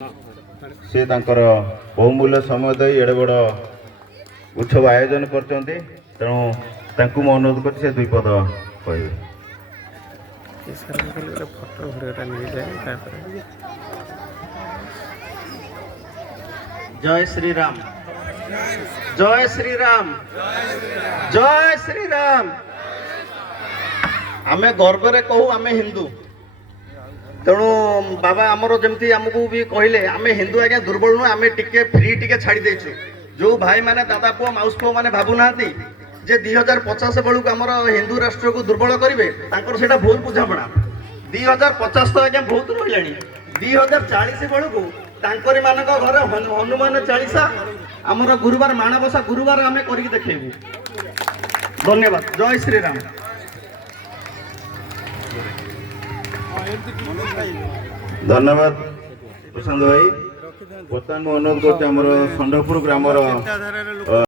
से बहुमूल्य समय दे एड़े बड़ उत्सव आयोजन कर तेणु मु अनुरोध कर दुई पद कह जय श्री राम, जय श्री राम, जय श्री राम। आमे गर्व रे कहू आमे हिंदू। तेणु बाबा आमर जमती आमको भी कहले आमे हिंदू आज्ञा दुर्बल नुह आमे टिके फ्री टिके छाड़ी देछु। जो भाई माने दादा पुओ माउस पुओ माने भाबु नाहंती जे 2050 बेलू आमर हिंदू राष्ट्र को दुर्बल करिवे तांकर सेटा भूल बुझापड़ा। 2050 तो आज्ञा बहुत रहिलानी। 2040 बेलू को तांकरी मानक घर हनुमान चालीसा आमर गुरुवार माणबसा गुरुवार आमे करिक देखेबू। धन्यवाद। जय श्री राम। धन्यवाद प्रशांत भाई। बर्तमान अनुरोध कर षंडपुर ग्रामर